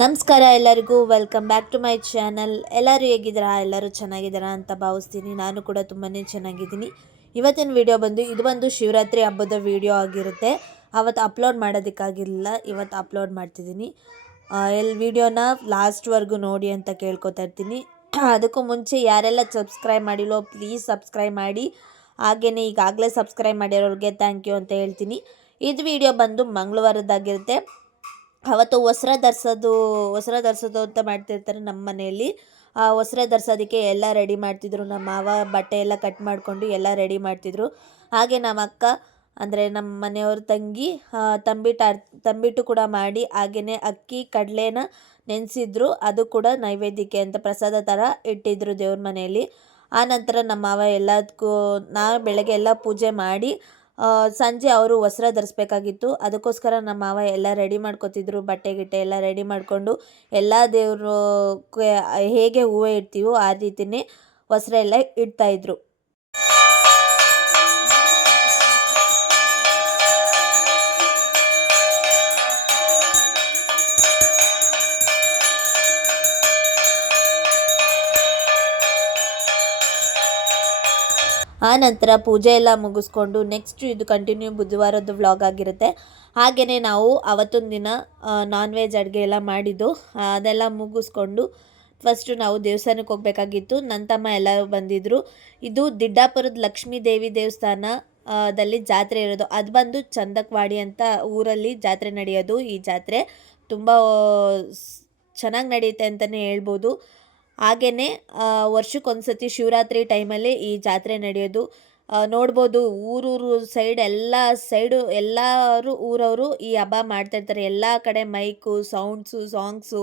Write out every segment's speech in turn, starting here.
ನಮಸ್ಕಾರ ಎಲ್ಲರಿಗೂ. Welcome back to my channel ಎಲ್ಲರೂ ಹೇಗಿದ್ದೀರಾ? ಎಲ್ಲರೂ ಚೆನ್ನಾಗಿದ್ದೀರಾ ಅಂತ ಭಾವಿಸ್ತೀನಿ. ನಾನು ಕೂಡ ತುಂಬಾ ಚೆನ್ನಾಗಿದ್ದೀನಿ. ಇವತ್ತಿನ ವಿಡಿಯೋ ಬಂದು, ಇದು ಬಂದು ಶಿವರಾತ್ರಿ ಹಬ್ಬದ ವಿಡಿಯೋ ಆಗಿರುತ್ತೆ. ಅವತ್ತು ಅಪ್ಲೋಡ್ ಮಾಡೋದಕ್ಕಾಗಿಲ್ಲ. ಇವತ್ತು ಅಪ್ಲೋಡ್ ಮಾಡ್ತಿದ್ದೀನಿ. ಎಲ್ಲಿ ವಿಡಿಯೋನ ಲಾಸ್ಟ್ವರೆಗೂ ನೋಡಿ ಅಂತ ಕೇಳ್ಕೊತಾ ಇರ್ತೀನಿ. ಅದಕ್ಕೂ ಮುಂಚೆ ಯಾರೆಲ್ಲ ಸಬ್ಸ್ಕ್ರೈಬ್ ಮಾಡಿಲ್ಲೋ ಪ್ಲೀಸ್ ಸಬ್ಸ್ಕ್ರೈಬ್ ಮಾಡಿ. ಹಾಗೆಯೇ ಈಗಾಗಲೇ ಸಬ್ಸ್ಕ್ರೈಬ್ ಮಾಡಿರೋರಿಗೆ ಥ್ಯಾಂಕ್ ಯು ಅಂತ ಹೇಳ್ತೀನಿ. ಇದು ವಿಡಿಯೋ ಬಂದು ಮಂಗಳವಾರದ್ದಾಗಿರುತ್ತೆ. ಅವತ್ತು ವಸ್ತ್ರ ಧರಿಸೋದು ವಸ್ತ್ರ ಧರಿಸೋದು ಅಂತ ಮಾಡ್ತಿರ್ತಾರೆ ನಮ್ಮ ಮನೆಯಲ್ಲಿ. ಆ ವಸ್ತ್ರ ಧರಿಸೋದಕ್ಕೆ ಎಲ್ಲ ರೆಡಿ ಮಾಡ್ತಿದ್ರು. ನಮ್ಮ ಮಾವ ಬಟ್ಟೆ ಎಲ್ಲ ಕಟ್ ಮಾಡಿಕೊಂಡು ಎಲ್ಲ ರೆಡಿ ಮಾಡ್ತಿದ್ರು. ಹಾಗೆ ನಮ್ಮ ಅಕ್ಕ, ಅಂದರೆ ನಮ್ಮ ಮನೆಯವ್ರ ತಂಗಿ ತಂಬಿಟ್ಟು ತಂಬಿಟ್ಟು ಕೂಡ ಮಾಡಿ ಹಾಗೆಯೇ ಅಕ್ಕಿ, ಕಡಲೆನ ನೆನೆಸಿದ್ರು. ಅದು ಕೂಡ ನೈವೇದ್ಯಕ್ಕೆ ಅಂತ ಪ್ರಸಾದ ಥರ ಇಟ್ಟಿದ್ರು ದೇವ್ರ ಮನೆಯಲ್ಲಿ. ಆ ನಂತರ ನಮ್ಮ ಮಾವ ಎಲ್ಲದಕ್ಕೂ ನಾವು ಬೆಳಗ್ಗೆ ಎಲ್ಲ ಪೂಜೆ ಮಾಡಿ ಸಂಜೆ ಅವರು ವಸ್ತ್ರ ಧರಿಸ್ಬೇಕಾಗಿತ್ತು. ಅದಕ್ಕೋಸ್ಕರ ನಮ್ಮ ಮಾವ ಎಲ್ಲ ರೆಡಿ ಮಾಡ್ಕೊತಿದ್ರು. ಬಟ್ಟೆ, ಗಿಟ್ಟೆ ಎಲ್ಲ ರೆಡಿ ಮಾಡಿಕೊಂಡು ಎಲ್ಲ ದೇವರು ಹೇಗೆ ಹೂವು ಇಡ್ತೀವೋ ಆ ರೀತಿಯೇ ವಸ್ತ್ರ ಎಲ್ಲ ಇಡ್ತಾಯಿದ್ರು ಆ ನಂತರ ಪೂಜೆ ಎಲ್ಲ ಮುಗಿಸ್ಕೊಂಡು ನೆಕ್ಸ್ಟ್ ಇದು ಕಂಟಿನ್ಯೂ ಬುಧವಾರದ ವ್ಲಾಗ್ ಆಗಿರುತ್ತೆ. ಹಾಗೆಯೇ ನಾವು ಅವತ್ತೊಂದು ದಿನ ನಾನ್ ವೆಜ್ ಅಡುಗೆ ಎಲ್ಲ ಮಾಡಿದ್ದು. ಅದೆಲ್ಲ ಮುಗಿಸ್ಕೊಂಡು ಫಸ್ಟು ನಾವು ದೇವಸ್ಥಾನಕ್ಕೆ ಹೋಗಬೇಕಾಗಿತ್ತು. ನನ್ನ ತಮ್ಮ ಎಲ್ಲರೂ ಬಂದಿದ್ದರು ಇದು ದಿಡ್ಡಾಪುರದ ಲಕ್ಷ್ಮೀ ದೇವಿ ದೇವಸ್ಥಾನ ದಲ್ಲಿ ಜಾತ್ರೆ ಇರೋದು. ಅದು ಬಂದು ಚಂದಕ್ವಾಡಿ ಅಂತ ಊರಲ್ಲಿ ಜಾತ್ರೆ ನಡೆಯೋದು ಈ ಜಾತ್ರೆ. ತುಂಬ ಚೆನ್ನಾಗಿ ನಡೆಯುತ್ತೆ ಅಂತಲೇ ಹೇಳ್ಬೋದು. ಹಾಗೆಯೇ ವರ್ಷಕ್ಕೊಂದ್ಸತಿ ಶಿವರಾತ್ರಿ ಟೈಮಲ್ಲಿ ಈ ಜಾತ್ರೆ ನಡೆಯೋದು. ನೋಡ್ಬೋದು ಊರೂರು ಸೈಡ್ ಎಲ್ಲ ಸೈಡು ಎಲ್ಲರೂ ಊರವರು ಈ ಹಬ್ಬ ಮಾಡ್ತಾಯಿರ್ತಾರೆ ಎಲ್ಲ ಕಡೆ ಮೈಕು, ಸೌಂಡ್ಸು, ಸಾಂಗ್ಸು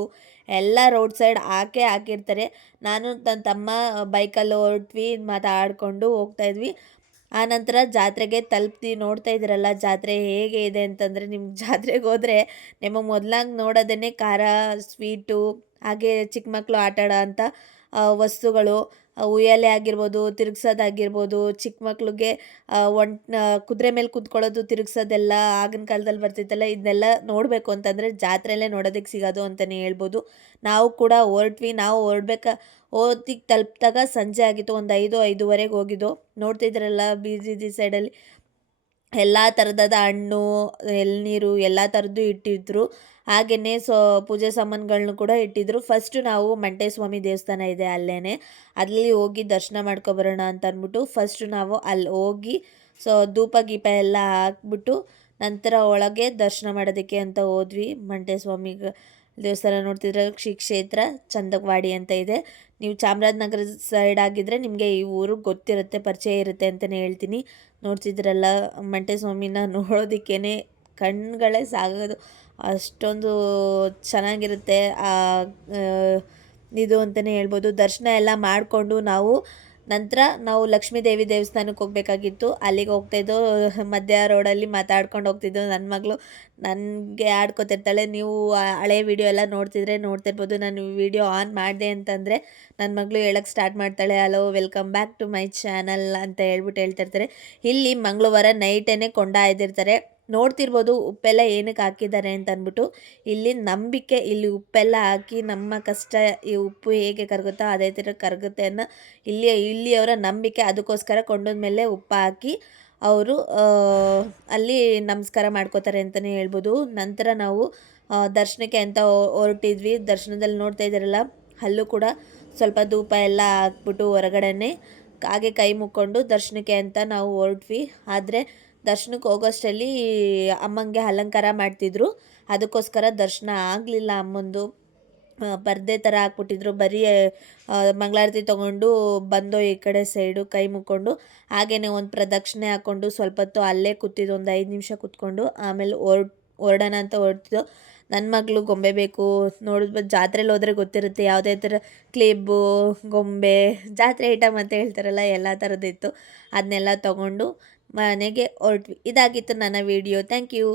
ಎಲ್ಲ ರೋಡ್ ಸೈಡ್ ಹಾಕೇ ಹಾಕಿರ್ತಾರೆ. ನಾನು ನನ್ನ ತಮ್ಮ ಬೈಕಲ್ಲಿ ಹೊರಟ್ವಿ, ಮಾತಾಡಿಕೊಂಡು ಹೋಗ್ತಾಯಿದ್ವಿ ಆನಂತರ ಜಾತ್ರೆಗೆ ತಲುಪ್ತಿ, ನೋಡ್ತಾ ಇದ್ದೀರಲ್ಲ ಜಾತ್ರೆ ಹೇಗೆ ಇದೆ ಅಂತಂದರೆ ನಿಮ್ಗೆ ಜಾತ್ರೆಗೆ ಹೋದರೆ, ನಿಮಗೆ ಮೊದಲಾಗಿ ನೋಡೋದೇ ಖಾರ ಸ್ವೀಟು ಹಾಗೆ ಚಿಕ್ಕ ಮಕ್ಕಳು ಆಟ ಆಡೋ ಅಂಥ ವಸ್ತುಗಳು ಉಯ್ಯಾಲೆ ಆಗಿರ್ಬೋದು ತಿರುಗ್ಸೋದಾಗಿರ್ಬೋದು ಚಿಕ್ಕ ಮಕ್ಳಿಗೆ ಒಂಟ್ ಕುದುರೆ ಮೇಲೆ ಕುತ್ಕೊಳ್ಳೋದು, ತಿರುಗ್ಸೋದೆಲ್ಲ ಆಗಿನ ಕಾಲದಲ್ಲಿ ಬರ್ತಿತ್ತಲ್ಲ ಇದನ್ನೆಲ್ಲ ನೋಡಬೇಕು ಅಂತಂದರೆ ಜಾತ್ರೆಯಲ್ಲೇ ನೋಡೋದಕ್ಕೆ ಸಿಗೋದು ಅಂತಲೇ ಹೇಳ್ಬೋದು. ನಾವು ಕೂಡ ಹೊರಟ್ವಿ, ನಾವು ಹೊರಡ್ಬೇಕಾ ಓದಿಗೆ ತಲುಪಿದಾಗ ಸಂಜೆ ಆಗಿತ್ತು, ಒಂದು ಐದು, ಐದುವರೆಗೆ ಹೋಗಿದ್ದು. ನೋಡ್ತಿದ್ರಲ್ಲ ಬೀದಿ ಸೈಡಲ್ಲಿ ಎಲ್ಲ ಥರದ ಹಣ್ಣು, ಎಳ್ನೀರು, ಎಲ್ಲ ಥರದ್ದು ಇಟ್ಟಿದ್ರು. ಹಾಗೆಯೇ ಸೊ, ಪೂಜೆ ಸಾಮಾನುಗಳನ್ನು ಕೂಡ ಇಟ್ಟಿದ್ರು. ಫಸ್ಟು ನಾವು ಮಂಟೇಸ್ವಾಮಿ ದೇವಸ್ಥಾನ ಇದೆ ಅಲ್ಲೇ ಅಲ್ಲಿ ಹೋಗಿ ದರ್ಶನ ಮಾಡ್ಕೊಬರೋಣ ಅಂತ ಅಂದ್ಬಿಟ್ಟು ಫಸ್ಟು ನಾವು ಅಲ್ಲಿ ಹೋಗಿ ಸೊ, ಧೂಪ ಗೀಪ ಎಲ್ಲ ಹಾಕ್ಬಿಟ್ಟು ನಂತರ ಒಳಗೆ ದರ್ಶನ ಮಾಡೋದಕ್ಕೆ ಅಂತ ಹೋದ್ವಿ. ಮಂಟೇಸ್ವಾಮಿ ದೇವಸ್ಥಾನ ನೋಡ್ತಿದ್ರೆ ಶ್ರೀ ಕ್ಷೇತ್ರ ಚಂದಕವಾಡಿ ಅಂತ ಇದೆ. ನೀವು ಚಾಮರಾಜನಗರ ಸೈಡ್ ಆಗಿದ್ದರೆ ನಿಮಗೆ ಈ ಊರು ಗೊತ್ತಿರುತ್ತೆ, ಪರಿಚಯ ಇರುತ್ತೆ ಅಂತಲೇ ಹೇಳ್ತೀನಿ. ನೋಡ್ತಿದ್ರಲ್ಲ, ಮಂಟೇಸ್ವಾಮಿನ ನೋಡೋದಕ್ಕೇ ಕಣ್ಗಳೇ ಸಾಗೋದು. ಅಷ್ಟೊಂದು ಚೆನ್ನಾಗಿರುತ್ತೆ. ಆ ಇದು ಅಂತಲೇ ಹೇಳ್ಬೋದು. ದರ್ಶನ ಎಲ್ಲ ಮಾಡಿಕೊಂಡು ನಾವು ನಂತರ ನಾವು ಲಕ್ಷ್ಮೀ ದೇವಿ ದೇವಸ್ಥಾನಕ್ಕೆ ಹೋಗಬೇಕಾಗಿತ್ತು. ಅಲ್ಲಿಗೆ ಹೋಗ್ತಾಯಿದ್ದು ಮಧ್ಯ ರೋಡಲ್ಲಿ ಮಾತಾಡ್ಕೊಂಡು ಹೋಗ್ತಿದ್ದು ನನ್ನ ಮಗಳು. ನನಗೆ ಆಡ್ಕೊತಿರ್ತಾಳೆ. ನೀವು ಹಳೆ ವಿಡಿಯೋ ಎಲ್ಲ ನೋಡ್ತಿದ್ರೆ ನೋಡ್ತಿರ್ಬೋದು. ನಾನು ವಿಡಿಯೋ ಆನ್ ಮಾಡಿದೆ ಅಂತಂದರೆ ನನ್ನ ಮಗಳು ಹೇಳಕ್ಕೆ ಸ್ಟಾರ್ಟ್ ಮಾಡ್ತಾಳೆ hello welcome back to my channel ಅಂತ ಹೇಳ್ಬಿಟ್ಟು ಹೇಳ್ತಿರ್ತಾರೆ. ಇಲ್ಲಿ ಮಂಗಳವಾರ ನೈಟೇ ಕೊಂಡ ಇದ್ದಿರ್ತಾರೆ ನೋಡ್ತಿರ್ಬೋದು ಉಪ್ಪೆಲ್ಲ ಏನಕ್ಕೆ ಹಾಕಿದ್ದಾರೆ ಅಂತ ಅಂದ್ಬಿಟ್ಟು, ಇಲ್ಲಿ ನಂಬಿಕೆ, ಇಲ್ಲಿ ಉಪ್ಪೆಲ್ಲ ಹಾಕಿ ನಮ್ಮ ಕಷ್ಟ, ಈ ಉಪ್ಪು ಹೇಗೆ ಕರಗುತ್ತೋ ಅದೇ ಥರ ಕರಗುತ್ತೆ ಅನ್ನೋ ಇಲ್ಲಿ ಇಲ್ಲಿಯವರ ನಂಬಿಕೆ ಅದಕ್ಕೋಸ್ಕರ ಕೊಂಡದ ಮೇಲೆ ಉಪ್ಪು ಹಾಕಿ ಅವರು ಅಲ್ಲಿ ನಮಸ್ಕಾರ ಮಾಡ್ಕೋತಾರೆ ಅಂತಲೇ ಹೇಳ್ಬೋದು. ನಂತರ ನಾವು ದರ್ಶನಕ್ಕೆ ಅಂತ ಹೊರಟಿದ್ವಿ. ದರ್ಶನದಲ್ಲಿ ನೋಡ್ತಾ ಇದ್ದಾರಲ್ಲ, ಅಲ್ಲೂ ಕೂಡ ಸ್ವಲ್ಪ ಧೂಪ ಎಲ್ಲ ಹಾಕ್ಬಿಟ್ಟು ಹೊರಗಡೆನೆ, ಹಾಗೆ ಕೈ ಮುಕ್ಕೊಂಡು ದರ್ಶನಕ್ಕೆ ಅಂತ ನಾವು ಹೊರಟ್ವಿ. ಆದರೆ ದರ್ಶನಕ್ಕೆ ಹೋಗೋಷ್ಟರಲ್ಲಿ ಅಮ್ಮಂಗೆ ಅಲಂಕಾರ ಮಾಡ್ತಿದ್ರು. ಅದಕ್ಕೋಸ್ಕರ ದರ್ಶನ ಆಗಲಿಲ್ಲ ಅಮ್ಮಂದು. ಪರ್ದೆ ಥರ ಹಾಕ್ಬಿಟ್ಟಿದ್ರು. ಬರೀ ಮಂಗಳಾರತಿ ತೊಗೊಂಡು ಬಂದು ಈ ಕಡೆ ಸೈಡು ಕೈ ಮುಕ್ಕೊಂಡು ಹಾಗೆಯೇ ಒಂದು ಪ್ರದಕ್ಷಿಣೆ ಹಾಕ್ಕೊಂಡು ಸ್ವಲ್ಪ ಹೊತ್ತು ಅಲ್ಲೇ ಕೂತಿದ್ದು ಒಂದು ಐದು ನಿಮಿಷ ಕೂತ್ಕೊಂಡು. ಆಮೇಲೆ ಹೊರ್ಟ್ ಹೊರಡೋಣ ಅಂತ ಹೊರಡ್ತಿದ್ದು ನನ್ನ ಮಗಳು ಗೊಂಬೆ ಬೇಕು. ನೋಡಿದ್ಬೋದು ಜಾತ್ರೆಲಿ ಹೋದರೆ ಗೊತ್ತಿರುತ್ತೆ. ಯಾವುದೇ ಥರ ಕ್ಲಿಬ್ಬು ಗೊಂಬೆ, ಜಾತ್ರೆ ಐಟಮ್ ಅಂತ ಹೇಳ್ತಾರಲ್ಲ, ಎಲ್ಲ ಥರದ್ದಿತ್ತು ಅದನ್ನೆಲ್ಲ ತೊಗೊಂಡು ಮನೆಗೆ ಹೊರಟ್ವಿ. ಇದಾಗಿತ್ತು ನನ್ನ ವಿಡಿಯೋ. Thank you